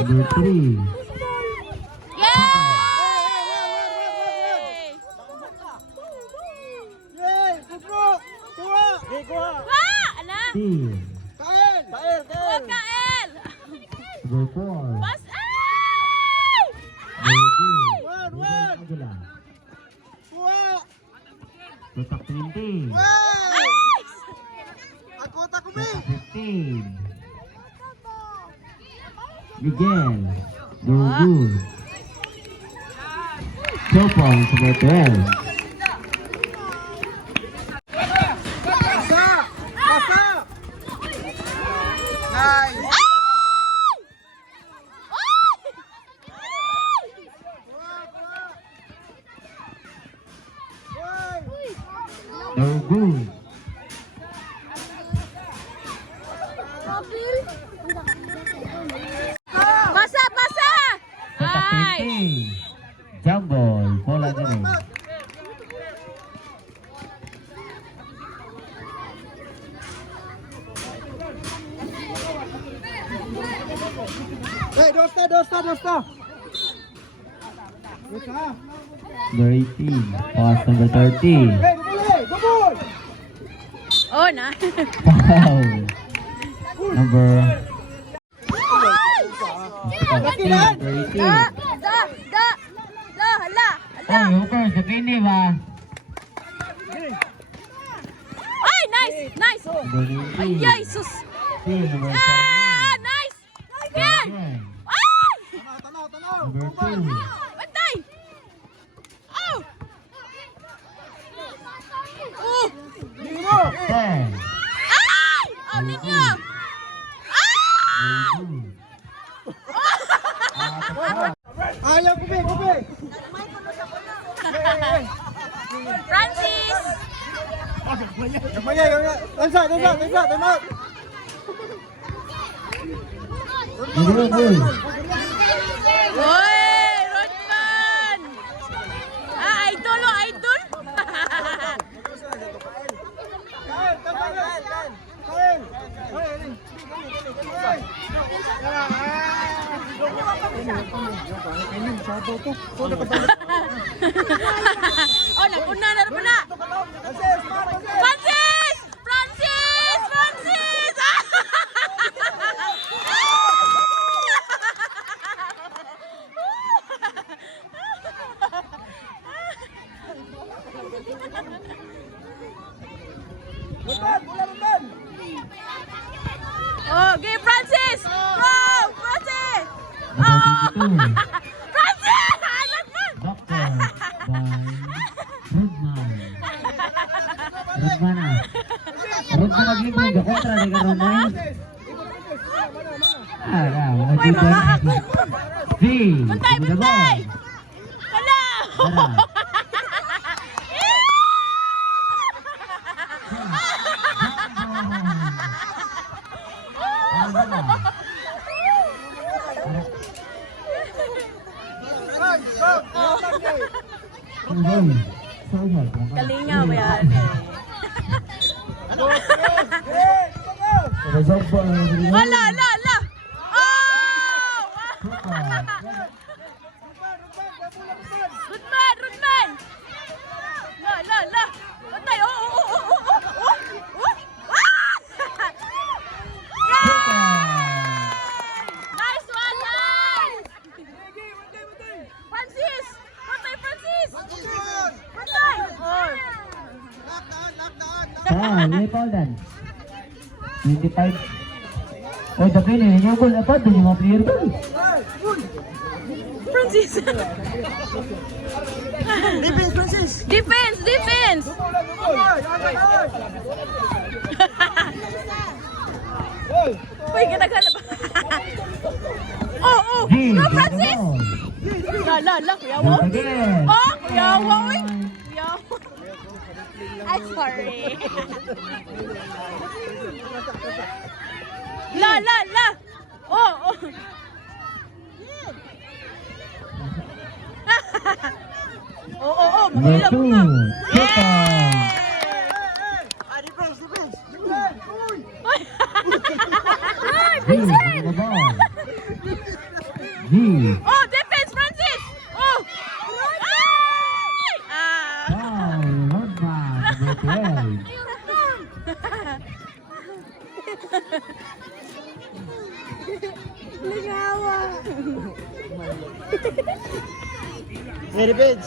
Number 3. Team. Number 4. Tutak 20. Tutak 15. Miguel. No good. 2 points for 12. No good. Pasa! Tutak 20. Jumble. Bola din. Number 18. Pass number 30. Oh, na. Wow. Number 18. Hala. Oh, Hooker, sabihin niya ba? Ay, nice. Number 19. Ay, sus. Number 7. Nice. Yan. Ay! Number 2. Bantay. Oh. 10. Ay! Oh, ninyo. Ayaw, kubi! Francis. Gamaya! Tansa! Time out! Oy, Rodman. Idol. Oh, napuna. Francis! Oh, give Francis! Go! Francis! Oh! Francis! Doctor by Rodman. Rodman naglibog. Kontra ni Rodman. Uy, mga ako! V. Bantay! Hala! Kalingaw ba yan? Hala! Oh! Rodman! La! Bantay! Nice one, nice! Francis! Bantay! May call dan. 25. Oh, tapi ni yung goal apa tu yung player tu? Francis! Defense, Francis! Defense! Uy, kinaghala ba? Oh! Go, Francis! La, kuyawa. Oh, kuyawa, uy! Kuyawa. I'm sorry. La, la, la. Oh, oh. Oh, oh, oh. Number Mahilap 2. na. 2 points. Ah, defense, defense. G, winning the ball. G. Oh, defense, Francis. Oh. Ay! Ah. Foul. Rodman. Number 12. Yeah, defense.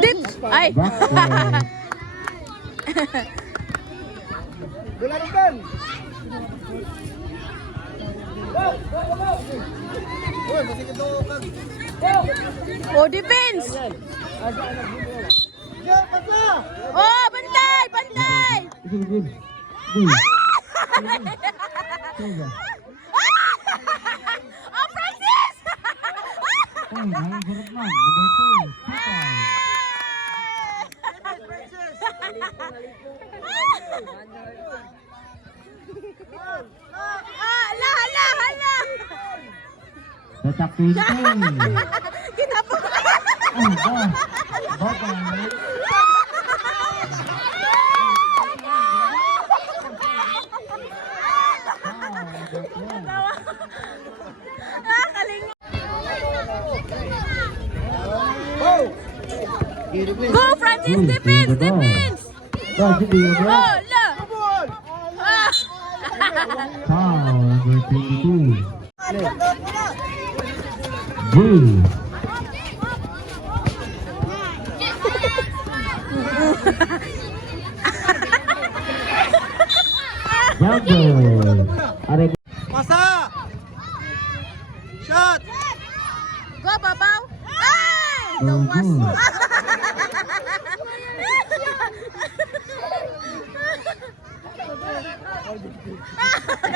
Dips. Ay. Back point. Bola depan. Oh, masih ketukan. Oh, defense. Ya, paslah. Oh, bantay, bantay. Good, good. Good. Coba. Oh, Francis. Oh, main ke Rodman. Number 2. 2 points. Hala, hala, hala. Tetap 20. Kita po. Oh, ball. Ball point. Kalinga. Oh. Yeah, defense. Go, Francis, defense, defense. Ball, sige, Oh, ball. la. Ball. Ah. Foul. Number 22. G. Jumbo. Are Pasa. Shot. Go, Babaw. Ay! The was.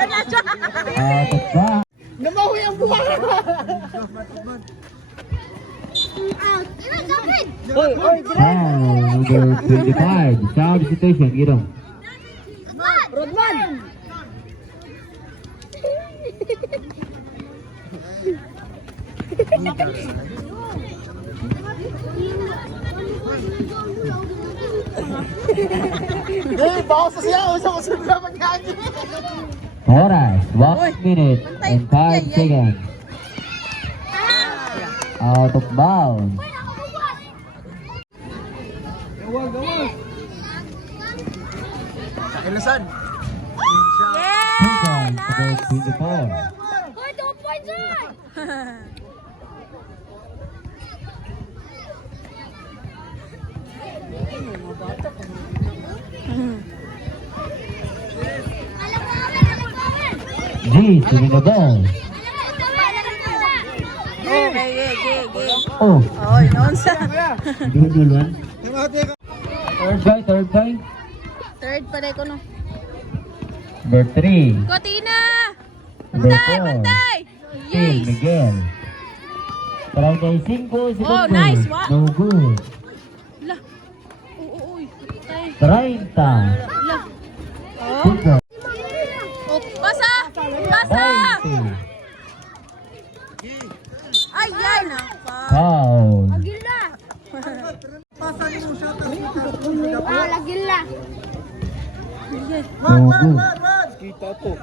out of bounds. Namawi ang buwan. Foul. Number 25. Sound situation, Irong. Rodman. Eh, bawa sa siya. Usap ko sa pagkain. Oras, 1 Uy, minute pantay. and 5 Yay, yay. seconds. Out of bounds. Gawal, gawal. Ilasan. Two Yeah! points to Nice! 24. Hoy, 2 points on! G, to win the ball. Oh, Oh, inonsa. dulu-duluan. Yung ate ko. Third guy. Third pa rin ko no. Number 3. Kotina! Number Bantay, 4. bantay! Hey, Yes! Miguel. 35 segundos. Oh, nice, wa. No good. La. Uy. Tay. 30. La. Oh. Good ball. Oh, basa! Basa! 20. Ay, ay, napa. Foul. Gila. Pasan mo siya. Gila. No good. Kita po.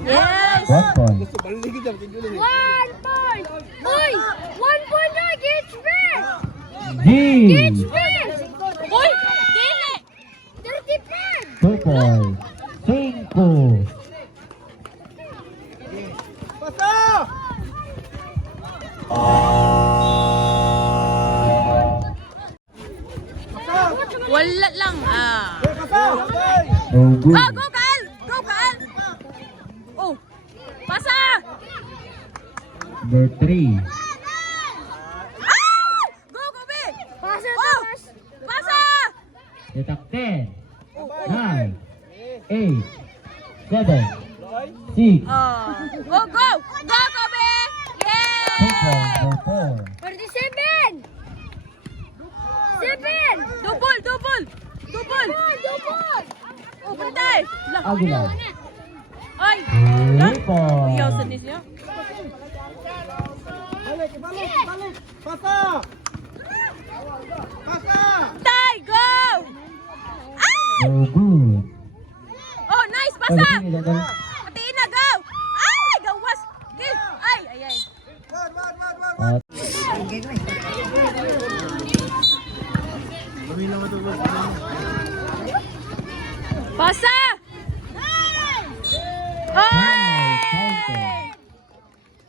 Yes! 1 point. Baligid ang tigulin. 1 point! Uy! 1 point na! Gage Bear! G. Uy! Dili! 35! 2 points. 5. Pasa! Wala lang ah. Pasa! No good. Ah, go Kael! Go Kael! Oh! Pasa! Number 3. Ah! Go Tatak 10, 9, 8, 7, 6, Oh. Go, go! Go, Kobe! Yay! 47! 7! Double, double! Double! Double! Oh, bantay! Aguilar. Ay! Ripon. Ayaw sa niya. Balik, balik, balik. Pasa! Pasa! Tay, go! Ay! So good. Oh, nice! Oh, Pasa! sige, dadal. Patiin na, go! Ay! Gawas! Okay. Ay, ay, ay. One, one, one, one, one. Pasa! Ay! Counter.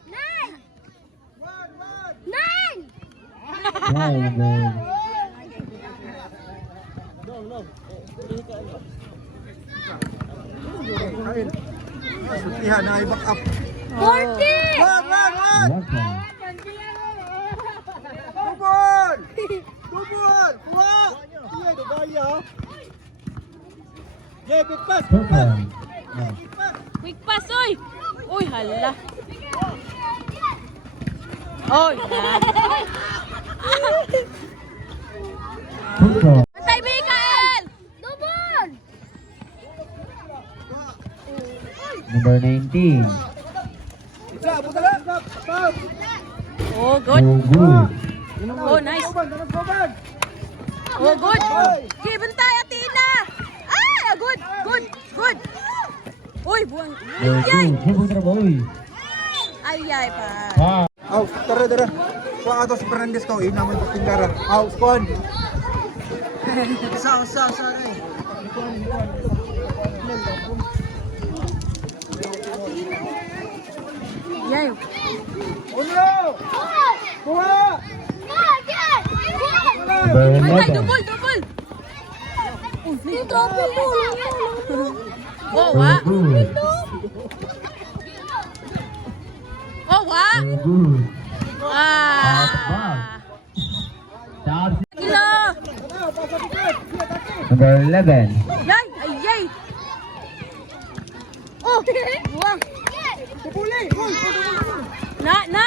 Nine! One, one. Nine! Driver. Kain. Sutihan na i-back up. 40! One, one, one. Welcome. Double! Double! Kuha! Iya, dogaya. Yeah, quick pass, quick pass. Welcome. Yeah. Quick pass. Quick pass, oy! Uy, hala. Oy, Welcome. Antay, Mikael! Double! Number 19. Isa, puta lang. Stop. Oh, good. So good. Oh, nice. Goban. Oh, good. Okay, bantay, Atina. Ay, good, good, good. Uy, buwan. So Ay, good. Hibong trabahoy. ay, ay, pa. Ah. Aw, tara. Kuha ato si Fernandez ko, inaman ko tingkara. Aw, spawn. Sa rin. Yay. Uno! Kuha! Number Bantay, 11. double, double. Oh, So wa. good. Oh, wa. So good. Ah. Top Kilo. Number 11. Yay, ay, yay. Oh, wa. Pupuli! Uy! Kana.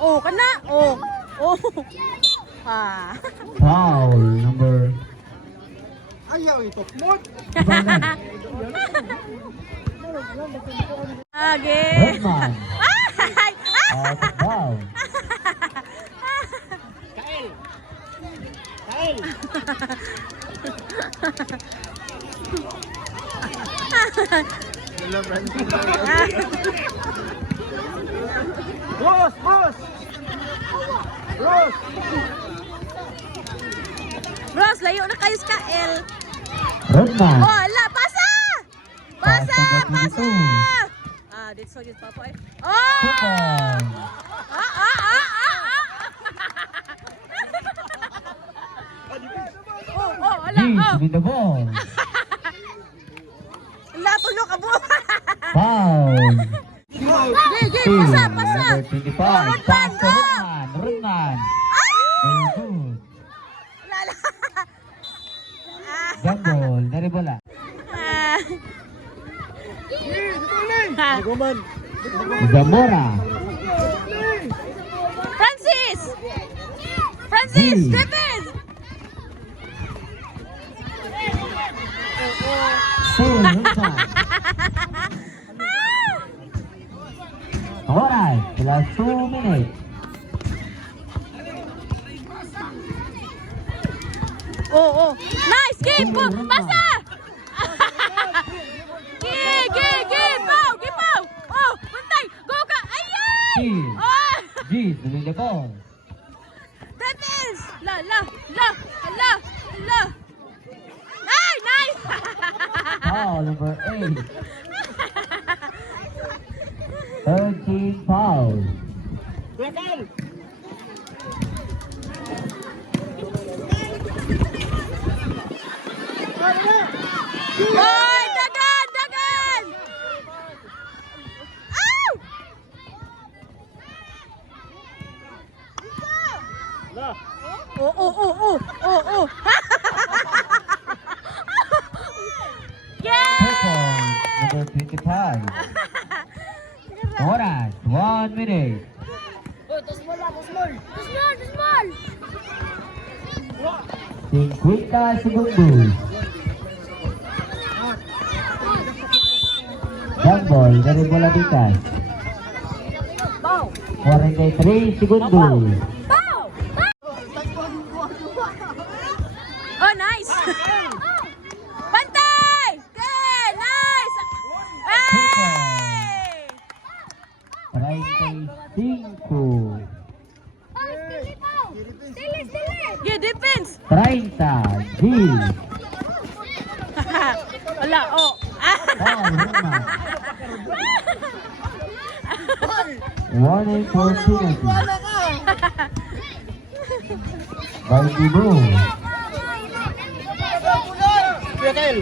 Oh, kana. Oh. Oh. Ah. Foul. Number Ayaw ito. Mod! Age. Redman. Ay. Out of bounds. Boss! Bros, layo na kayo sa L. Redman. Oh, ala, pasa! Pasa! Pasa, Pasa! dito. Ah, dito sa gis papa eh. Oh! Coupon. Oh, ala, G oh. with the ball. Ala, tulo ka buo. Foul. Gigi, Two. pasa! Number 25. Pass to Redman. So good. Lala. Jumble. Dari bola. Goban! Zamora. Francis! G. Trippin! Two. Redman. Alright. Plus 2 minutes. Oh. Nice game po. Pasa! Gi, Gipaw! Oh, bantay! Go ka! Ayan! G. Oh! G with the ball. That is! La! Ay, nice! Foul number 8. 13 foul. Hoy! Dagan! Ow! Oh. number 25. Oras, 1 minute. To small. 50 segundos. Jambol dari bola bikas. 43 segundos. Bow! Oh, nice! Pantay! Okay, nice! Hey! 35. Yeah, defense! 30. G. Wala, oh. Foul, Roma. 1 and 4 penalty. By Tibo. Piakel.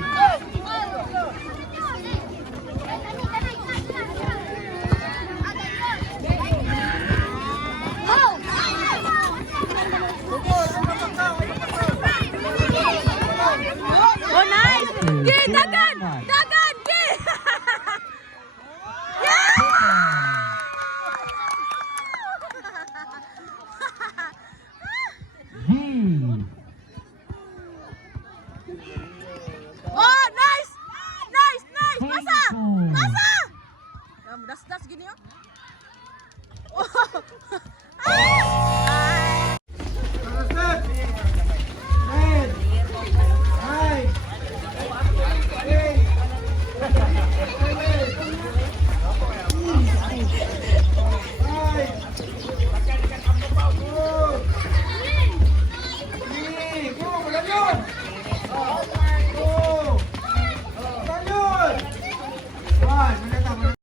Oh, nice! Okay, daga!